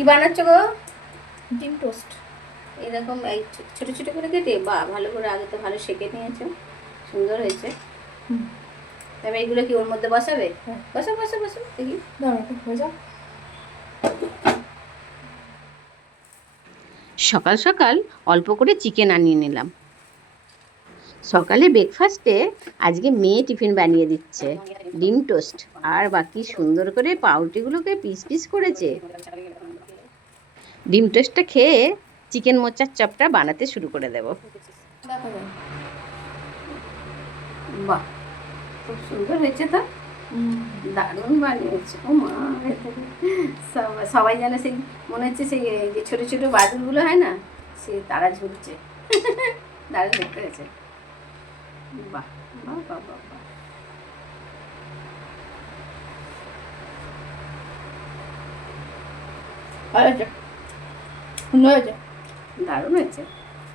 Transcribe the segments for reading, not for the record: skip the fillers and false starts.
কি বানাচ্ছ গো? ডিম টোস্ট। এরকম এই ছোটো ছোটো করে কেটে বা ভালো করে আগে তো ভালো সেঁকে নিয়েছো, সুন্দর হয়েছে। তবে এইগুলো কি ওর মধ্যে বসাবে? হ্যাঁ। বসো বসো বসো দেখি। হয়ে যাক। সকাল সকাল অল্প করে চিকেন আনিয়ে নিলাম। সকালে ব্রেকফাস্টে আজকে মেয়ে টিফিন বানিয়ে দিচ্ছে ডিম টোস্ট, আর বাকি সুন্দর করে পাউরুটিগুলোকে পিস পিস করেছে। ডিম টোস্টটা খেয়ে চিকেন মোচার চপটা বানাতে শুরু করে দেব। বাহ, খুব সুন্দর হয়েছে তো, দারুণ বানিয়েছে। ও মা, সবাই যেন সেই মনে হচ্ছে সেই যে ছোটো ছোটো বাদুরগুলো হয় না, সে তারা ঝুলছে। দারুণ দেখতে হয়েছে। বাহ বাহ বাহ বাহ বাহ। দারুণ হয়েছে।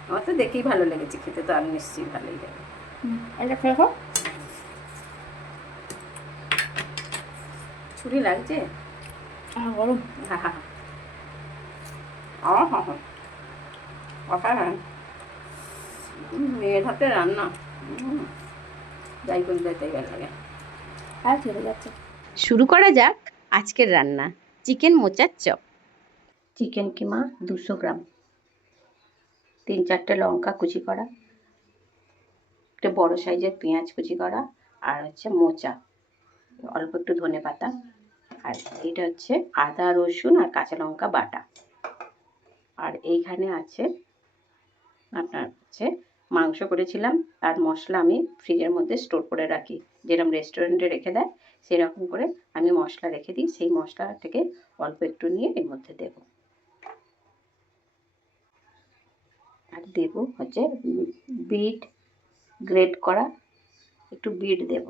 আমার তো দেখেই ভালো লেগেছে, খেতে তো আমি নিশ্চয়ই ভালোই লাগে। এটা খেয়ে খাও। ছুরি লাগছে? গরম। হ্যাঁ হ্যাঁ হ্যাঁ হ্যাঁ হ্যাঁ। মেয়ের হাতে রান্না যাই করে দেয় তাই ভালো লাগে। হ্যাঁ, চলে যাচ্ছে। শুরু করা যাক আজকের রান্না, চিকেন মোচার চপ। চিকেন কিমা 200 গ্রাম, 3-4টে লঙ্কা কুচি করা, একটা বড় সাইজের পেঁয়াজ কুচি করা, আর হচ্ছে মোচা, অল্প একটু ধনে পাতা, আর এটা হচ্ছে আদা রসুন আর কাঁচা লঙ্কা বাটা। আর এইখানে আছে আপনার হচ্ছে মাংস করেছিলাম, আর মশলা আমি ফ্রিজের মধ্যে স্টোর করে রাখি, যেরকম রেস্টুরেন্টে রেখে দেয় সেরকম করে আমি মশলা রেখে দিই। সেই মশলা থেকে অল্প একটু নিয়ে এর মধ্যে দেব। আর দেব হচ্ছে বিট, গ্রেট করা একটু বিট দেব,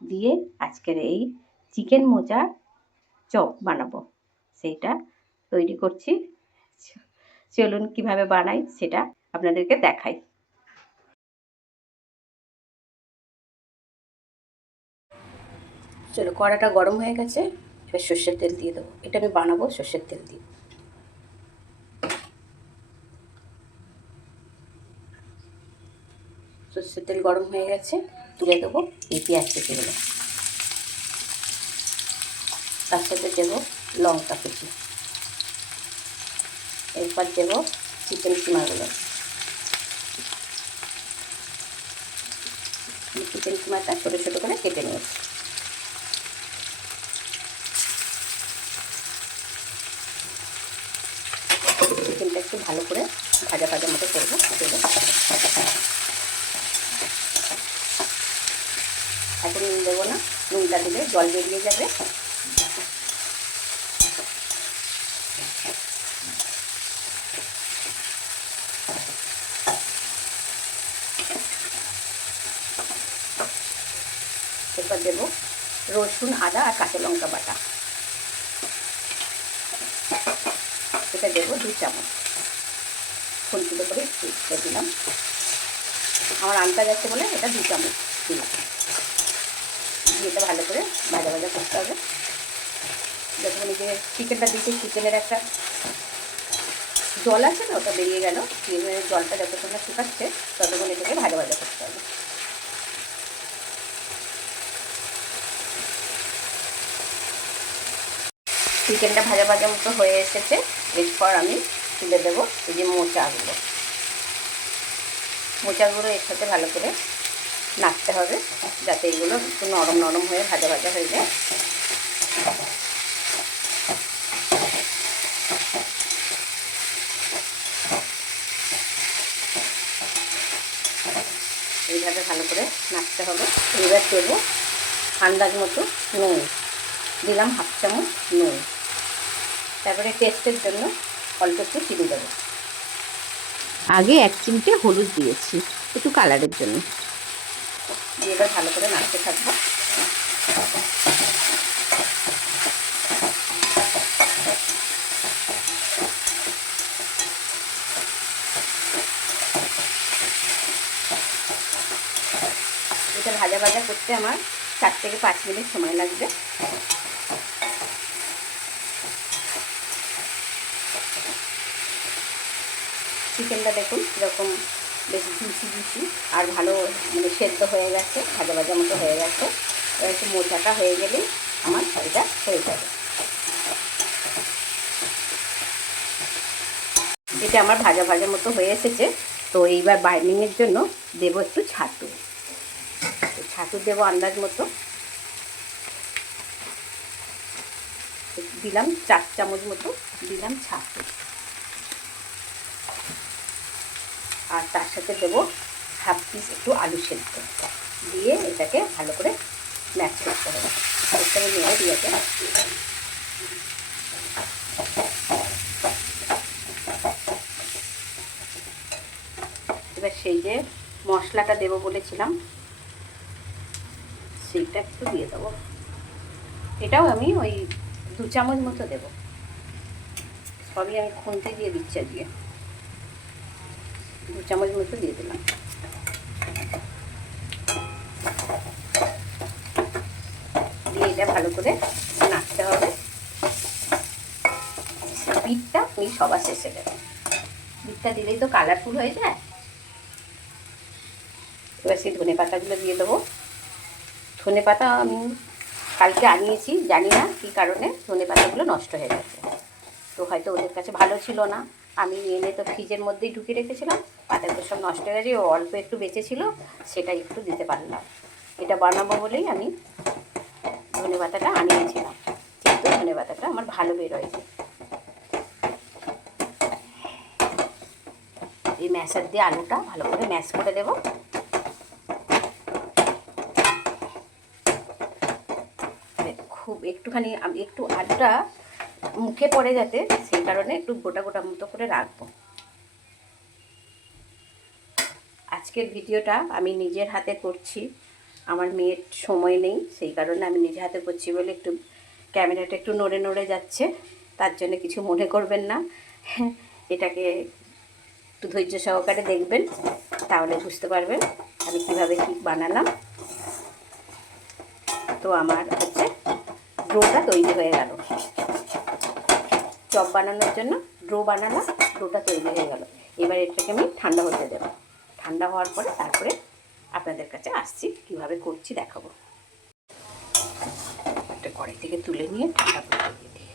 দিয়ে আজকের এই চিকেন মোচা চপ বানাবো, সেইটা তৈরি করছি। চলুন কিভাবে বানাই সেটা আপনাদেরকে দেখাই। চলো, কড়াটা গরম হয়ে গেছে, এবার সর্ষের তেল দিয়ে দেবো। এটা আমি বানাবো সর্ষের তেল দিয়ে। সর্ষের তেল গরম হয়ে গেছে, তুলে দেবো এই পেঁয়াজ কুচিগুলো, তার সাথে দেবো লঙ্কা কুচি, এরপর দেবো চিকেন কিমাগুলো। চিকেন কিমাটা ছোটো ছোটো করে কেটে নিয়েছি। চিকেনটা একটু ভালো করে ভাজা ভাজা মতো করবো। এখন নুন দেবো না, নুনটা দিলে জল বেরিয়ে যাবে। এরপর দেবো রসুন, আদা আর কাঁচা লঙ্কা বাটা, এটা দেবো 2 চামচ। খুন্তিতে করে একটু দিলাম, আমার আন্দাজ আছে বলে এটা 2 চামচ দিলাম। দিয়ে এটা ভালো করে ভাজা ভাজা করতে হবে, যতক্ষণ যে চিকেনটা দিয়েছি চিকেনের একটা জল আছে না, ওটা বেরিয়ে গেল। চিকেনের জলটা যতক্ষণ না শুকাচ্ছে ততক্ষণ এটাকে ভাজা ভাজা করতে হবে। চিকেনটা ভাজা ভাজা মতো হয়ে এসেছে, এরপর আমি তুলে দেবো এই যে মোচাগুলো। মোচাগুলো এর সাথে ভালো করে নাড়তে হবে, যাতে এগুলো একটু নরম নরম হয়ে ভাজা ভাজা হয়ে যায়। এইভাবে ভালো করে নাড়তে হবে। এবার দেবো আন্দাজ মতো নুন, দিলাম 1/2 চামচ নুন। তারপরে টেস্টের জন্য অল্প একটু চিনি দেবো। আগে 1 চিমটে হলুদ দিয়েছি একটু কালারের জন্য। দিয়ে এবার ভালো করে নাড়তে থাকবো। এটা ভাজা ভাজা করতে আমার 4 থেকে 5 মিনিট সময় লাগবে। চিকেনটা দেখুন কীরকম বেশ জুসি জুসি আর ভালো মানে সেদ্ধ হয়ে গেছে, ভাজা ভাজা মতো হয়ে গেছে। এবার একটু মোচাটা হয়ে গেলেই আমার এটা হয়ে যাবে। এটা আমার ভাজা ভাজা মতো হয়ে এসেছে। তো এইবার বাইন্ডিংয়ের জন্য দেবো একটু ছাতু। ছাতু দেবো আন্দাজ মতো, দিলাম 4 চামচ মতো দিলাম ছাতু। আর তার সাথে দেবো হাফ পিস একটু আলু সেদ্ধ দিয়ে এটাকে ভালো করে ম্যাশ করতে হবে। এটাকে নেড়ে দিয়ে এবার সেই যে মশলাটা দেবো বলেছিলাম সেইটা একটু দিয়ে দেবো। এটাও আমি ওই 2 চামচ মতো দেবো। সবই আমি খুন্তি দিয়ে দিচ্ছি আজকে। 2 চামচ মতো দিয়ে দিলাম। দিয়ে এটা ভালো করে নাড়তে হবে। বিটটা আমি সবার শেষে দেবো। বিটটা দিলেই তো কালারফুল হয়ে যায়। এবার সেই ধনে পাতাগুলো দিয়ে দেবো। ধনে পাতা আমি কালকে আনিয়েছি, জানি না কী কারণে ধনে পাতাগুলো নষ্ট হয়ে গেছে। তো হয়তো ওদের কাছে ভালো ছিল না, আমি এনে তো ফ্রিজের মধ্যেই ঢুকিয়ে রেখেছিলাম। পাতাগুলো সব নষ্ট হয়ে গেছে, অল্প একটু বেঁচে ছিল, সেটা একটু দিতে পারলাম। এটা বানাবো বলেই আমি ধনে পাতাটা আনিয়েছিলাম, কিন্তু ধনে পাতাটা আমার ভালো বেরোয়নি। এই ম্যাশার দিয়ে আলুটা ভালো করে ম্যাশ করে দেবো। খুব একটুখানি আমি একটু আলুটা মুখে পড়ে যাতে, সেই কারণে একটু গোটা গোটা মতো করে রাখবো। আজকের ভিডিওটা আমি নিজের হাতে করছি, আমার মেয়ের সময় নেই, সেই কারণে আমি নিজের হাতে করছি বলে একটু ক্যামেরাটা একটু নড়ে নড়ে যাচ্ছে, তার জন্য কিছু মনে করবেন না। এটাকে একটু ধৈর্য সহকারে দেখবেন, তাহলে বুঝতে পারবেন আমি কীভাবে কী বানালাম। তো আমার হচ্ছে ডোটা তৈরি হয়ে গেল। চপ বানানোর জন্য ডো বানালাম, ডোটা তৈরি হয়ে গেল। এবার এটাকে আমি ঠান্ডা হতে দেবো। ঠান্ডা হওয়ার পরে তারপরে আপনাদের কাছে আসছি, কীভাবে করছি দেখাবো। একটা কড়াই থেকে তুলে নিয়ে ঠান্ডা করে দিয়ে দিই।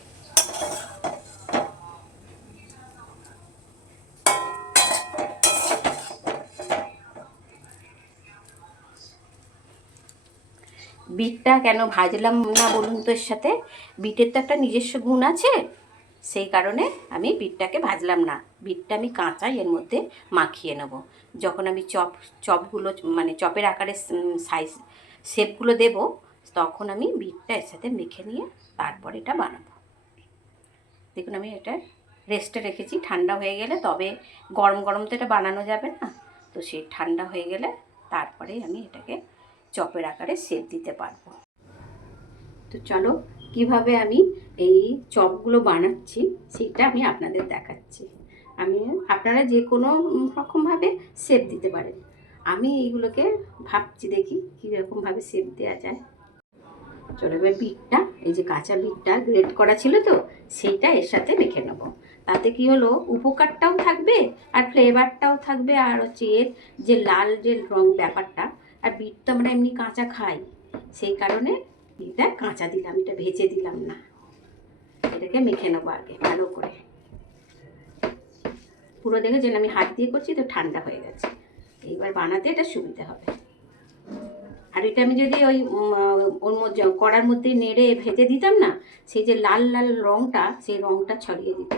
বিটটা কেন ভাজলাম না বলুন তো? এর সাথে বিটের তো একটা নিজস্ব গুণ আছে, সেই কারণে আমি বিটটাকে ভাজলাম না। বিটটা আমি কাঁচাই এর মধ্যে মাখিয়ে নেব। যখন আমি চপগুলো মানে চপের আকারে সাইজ শেপগুলো দেব, তখন আমি বিটটা এর সাথে মেখে নিয়ে তারপর এটা বানাবো। দেখুন আমি এটা রেস্টে রেখেছি, ঠান্ডা হয়ে গেলে, তবে গরম গরম তো এটা বানানো যাবে না, তো সেই ঠান্ডা হয়ে গেলে তারপরে আমি এটাকে চপের আকারে শেপ দিতে পারবো। তো চলো কিভাবে আমি এই চপগুলো বানাচ্ছি সেটা আমি আপনাদের দেখাচ্ছি। আপনারা যে কোনো রকমভাবে শেপ দিতে পারেন। আমি এইগুলোকে ভাবছি দেখি কীরকমভাবে শেপ দেওয়া যায়। চলো এবার বিটটা, এই যে কাঁচা বিটটা গ্রেট করা ছিল তো, সেইটা এর সাথে মেখে নেব। তাতে কি হলো, উপকারটাও থাকবে আর ফ্লেভারটাও থাকবে, আর হচ্ছে এর যে লাল যে রং ব্যাপারটা, আর বিট তো আমরা এমনি কাঁচা খাই, সেই কারণে এটা কাঁচা দিলাম, এটা ভেজে দিলাম না। এটাকে মেখে নেবো আগে ভালো করে। পুরো দেখেছেন আমি হাত দিয়ে করছি তো ঠান্ডা হয়ে গেছে, এইবার বানাতে এটা সুবিধা হবে। আর এটা আমি যদি ওই ওর মধ্যে কড়ার মধ্যে নেড়ে ভেজে দিতাম না, সেই যে লাল লাল রঙটা, সেই রঙটা ছড়িয়ে দিত,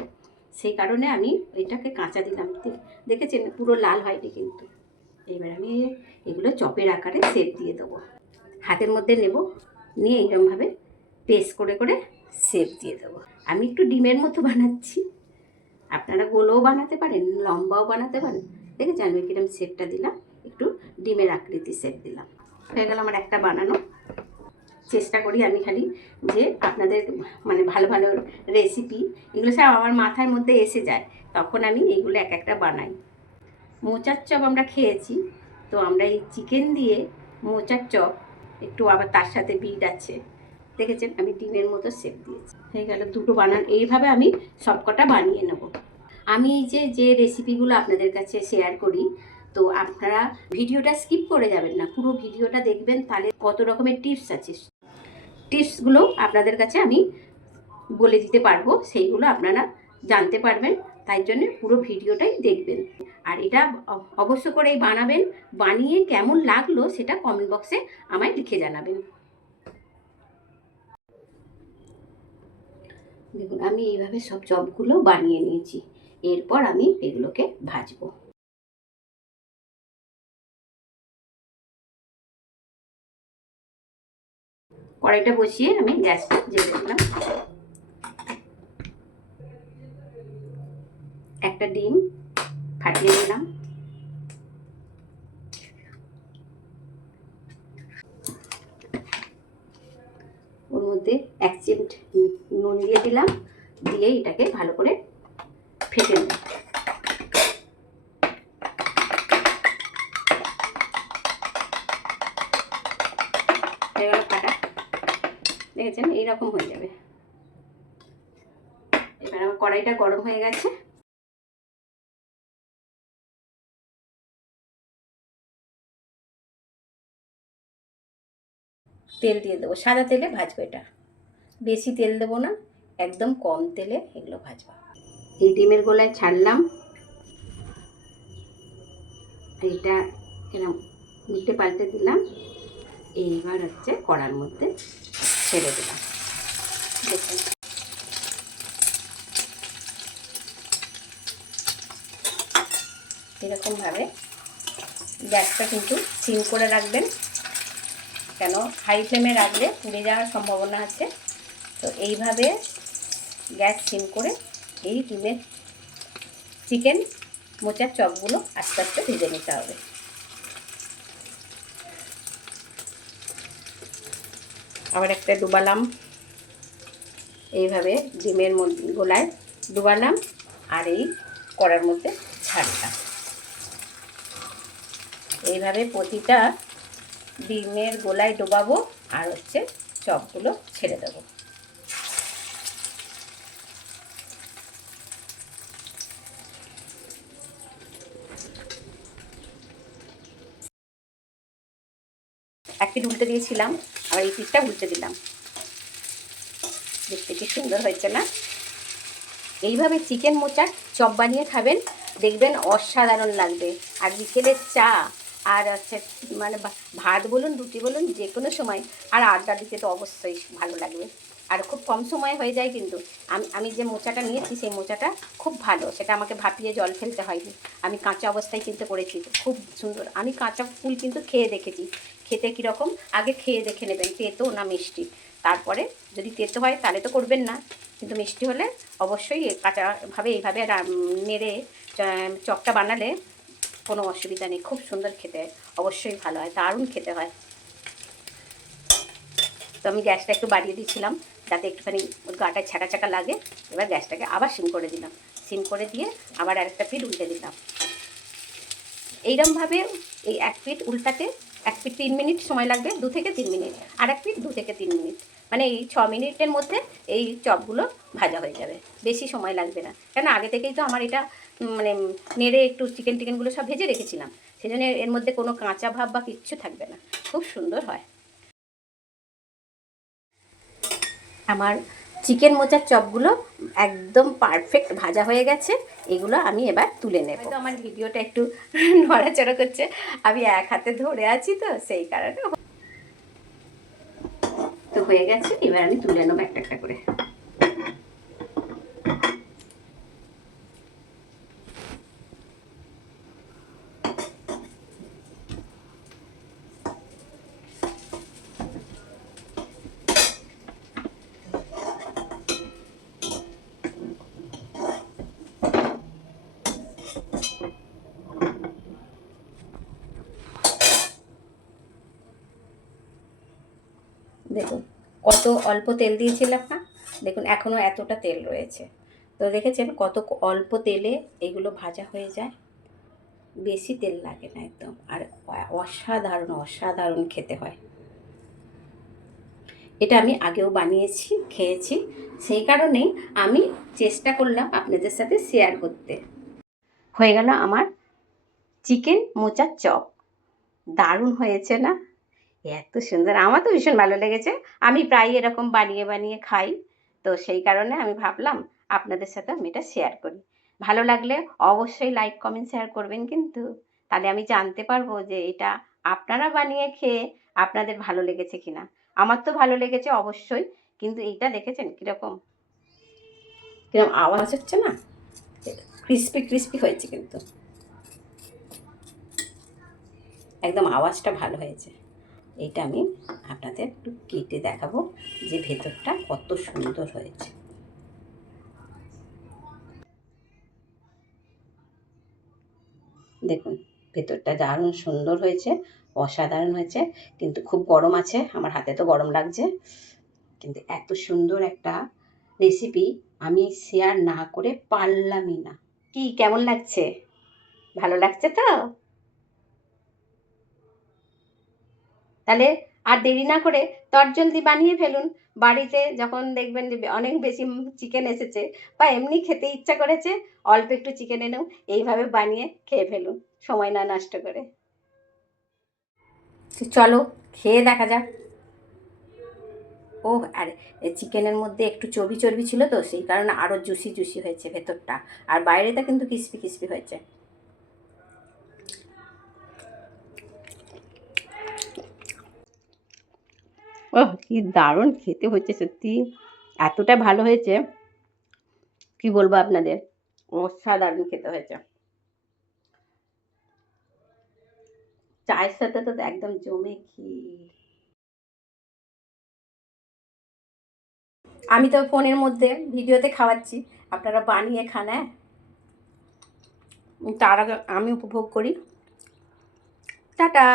সেই কারণে আমি এটাকে কাঁচা দিলাম। দেখেছেন পুরো লাল হয়নি কিন্তু। এবার আমি এগুলো চপের আকারে শেপ দিয়ে দেবো। হাতের মধ্যে নেব, নিয়ে এইরকমভাবে পেস্ট করে করে শেপ দিয়ে দেবো। আমি একটু ডিমের মতো বানাচ্ছি, আপনারা গোলও বানাতে পারেন, লম্বাও বানাতে পারেন। দেখেছেন আমি কিরকম শেপটা দিলাম, একটু ডিমের আকৃতি শেপ দিলাম। হয়ে গেল আমার একটা বানানো। চেষ্টা করি আমি খালি যে আপনাদের মানে ভালো ভালো রেসিপি এগুলো সব আমার মাথার মধ্যে এসে যায়, তখন আমি এইগুলো এক একটা বানাই। মোচার চপ আমরা খেয়েছি, তো আমরা এই চিকেন দিয়ে মোচার চপ, একটু আবার তার সাথে বিট আছে, দেখেছেন আমি ডিমের মতো শেপ দিয়েছি। হয়ে গেল দুটো বানান। এইভাবে আমি সবকটা বানিয়ে নেব। আমি যে রেসিপিগুলো আপনাদের কাছে শেয়ার করি, তো আপনারা ভিডিওটা স্কিপ করে যাবেন না, পুরো ভিডিওটা দেখবেন, তাহলে কত রকমের টিপস আছে, টিপসগুলো আপনাদের কাছে আমি বলে দিতে পারবো, সেইগুলো আপনারা জানতে পারবেন। তাই জন্য পুরো ভিডিওটাই দেখবেন। আর এটা অবশ্য করেই বানাবেন, বানিয়ে কেমন লাগলো সেটা কমেন্ট বক্সে আমায় লিখে জানাবেন। দেখুন আমি এইভাবে সব চপগুলো বানিয়ে নিয়েছি, এরপর আমি এগুলোকে ভাজবো। কড়াইটা বসিয়ে আমি গ্যাসটা জ্বেলে দিলাম। একটা ডিম ফাটিয়ে দিলাম। ওর মধ্যে 1 চিমট নুন দিয়ে দিলাম, দিয়ে এটাকে ভালো করে ফেটে নেব। হয়ে গেল ফাটা, দেখেছেন এইরকম হয়ে যাবে। এবার আমার কড়াইটা গরম হয়ে গেছে, তেল দিয়ে দেবো। সাদা তেলে ভাজবো এটা, বেশি তেল দেবো না, একদম কম তেলে এগুলো ভাজবো। এই ডিমের গোলায় ছাড়লাম, এইটা এরকম উল্টে পাল্টে দিলাম। এইবার হচ্ছে কড়ার মধ্যে ছেড়ে দিলাম। দেখুন এরকমভাবে গ্যাসটা কিন্তু সিম করে রাখবেন, কেন হাই ফ্লেমে রাখলে পুড়ে যাওয়ার সম্ভাবনা আছে। তো এইভাবে গ্যাস সিম করে এই ডিমের চিকেন মোচার চপগুলো আস্তে আস্তে ভেজে নিতে হবে। আবার একটা ডুবালাম, এইভাবে ডিমের গোলায় ডুবালাম আর এই কড়ার মধ্যে ছাড়লাম। এইভাবে প্রতিটা ডিমের গোলায় ডোবাবো আর হচ্ছে চপগুলো ছেড়ে দেবো। এক পিঠ উল্টে দিয়েছিলাম, আবার এই পিঠটা উল্টে দিলাম। দেখতে কি সুন্দর হয়েছে না? এইভাবে চিকেন মোচার চপ বানিয়ে খাবেন, দেখবেন অসাধারণ লাগবে। আর বিকেলের চা আর হচ্ছে মানে ভাত বলুন রুটি বলুন যে কোনো সময়, আর আড্ডা দিতে তো অবশ্যই ভালো লাগবে। আর খুব কম সময় হয়ে যায়। কিন্তু আমি যে মোচাটা নিয়েছি সেই মোচাটা খুব ভালো, সেটা আমাকে ভাপিয়ে জল ফেলতে হয়নি, আমি কাঁচা অবস্থায় কিন্তু করেছি, খুব সুন্দর। আমি কাঁচা ফুল কিন্তু খেয়ে দেখেছি, খেতে কীরকম আগে খেয়ে দেখে নেবেন, তেতো না মিষ্টি। তারপরে যদি তেতো হয় তাহলে তো করবেন না, কিন্তু মিষ্টি হলে অবশ্যই কাঁচাভাবে এইভাবে নেড়ে চপটা বানালে কোনো অসুবিধা নেই, খুব সুন্দর খেতে, অবশ্যই ভালো হয়, দারুণ খেতে হয়। তো আমি গ্যাসটা একটু বাড়িয়ে দিয়েছিলাম যাতে একটুখানি গাটায় ছাকা ছাকা লাগে। এবার গ্যাসটাকে আবার সিম করে দিলাম, সিম করে দিয়ে আবার আরেকটা পিঠ উল্টে দিলাম। এইরকমভাবে এই এক পিঠ উল্টাতে 1 পিঠ 3 মিনিট সময় লাগবে, 2 থেকে 3 মিনিট, আর এক পিঠ 2 থেকে 3 মিনিট, মানে এই 6 মিনিটের মধ্যে এই চপগুলো ভাজা হয়ে যাবে, বেশি সময় লাগবে না। কেন আগে থেকেই তো আমার এটা মানে নেড়ে একটু চিকেনগুলো সব ভেজে রেখেছিলাম, সেই জন্য এর মধ্যে কোনো কাঁচা ভাব বা কিচ্ছু থাকবে না, খুব সুন্দর হয়। আমার চিকেন মোচার চপগুলো একদম পারফেক্ট ভাজা হয়ে গেছে, এগুলো আমি এবার তুলে নেব। তো আমার ভিডিওটা একটু নড়াচড়া করছে, আমি এক হাতে ধরে আছি তো সেই কারণে। তো হয়ে গেছে, এবার আমি তুলে নেবো একটা একটা করে। দেখুন কত অল্প তেল দিয়েছিলাম না, দেখুন এখনও এতটা তেল রয়েছে। তো দেখেছেন কত অল্প তেলে এগুলো ভাজা হয়ে যায়, বেশি তেল লাগে না একদম, আর অসাধারণ অসাধারণ খেতে হয়। এটা আমি আগেও বানিয়েছি, খেয়েছি, সেই কারণেই আমি চেষ্টা করলাম আপনাদের সাথে শেয়ার করতে। হয়ে গেল আমার চিকেন মোচার চপ। দারুণ হয়েছে না? এত সুন্দর, আমার তো ভীষণ ভালো লেগেছে। আমি প্রায় এরকম বানিয়ে বানিয়ে খাই, তো সেই কারণে আমি ভাবলাম আপনাদের সাথে আমি এটা শেয়ার করি। ভালো লাগলে অবশ্যই লাইক কমেন্ট শেয়ার করবেন কিন্তু, তাহলে আমি জানতে পারবো যে এটা আপনারা বানিয়ে খেয়ে আপনাদের ভালো লেগেছে কিনা। আমার তো ভালো লেগেছে অবশ্যই, কিন্তু এইটা দেখেছেন কিরকম কিরকম আওয়াজ হচ্ছে না, ক্রিস্পি ক্রিস্পি হয়েছে, কিন্তু একদম আওয়াজটা ভালো হয়েছে। এইটা আমি আপনাদের একটু কেটে দেখাবো যে ভেতরটা কত সুন্দর হয়েছে। দেখুন ভেতরটা দারুণ সুন্দর হয়েছে, অসাধারণ হয়েছে, কিন্তু খুব গরম আছে, আমার হাতে তো গরম লাগছে। কিন্তু এত সুন্দর একটা রেসিপি আমি শেয়ার না করে পারলামই না। কি কেমন লাগছে? ভালো লাগছে তো? তাহলে আর দেরি না করে তটজলদি বানিয়ে ফেলুন। বাড়িতে যখন দেখবেন যে অনেক বেশি চিকেন এসেছে বা এমনি খেতে ইচ্ছা করেছে, অল্প একটু চিকেন এনেও এইভাবে বানিয়ে খেয়ে ফেলুন, সময় না নষ্ট করে। চলো খেয়ে দেখা যাক। ও আর চিকেনের মধ্যে একটু চর্বি চর্বি ছিল তো, সেই কারণে আরও জুসি জুসি হয়েছে ভেতরটা, আর বাইরেটা কিন্তু ক্রিস্পি ক্রিস্পি হয়েছে। ওহ কি দারুণ খেতে হচ্ছে সত্যি, এতটা ভালো হয়েছে কি বলবো আপনাদের, অসাধারণ খেতে হয়েছে। চায়ের সাথে তো একদম জমে ক্ষীর। আমি তো ফোনের মধ্যে ভিডিওতে খাওয়াচ্ছি, আপনারা বানিয়ে খান। হ্যাঁ, তার আগে আমি উপভোগ করি। টাটা।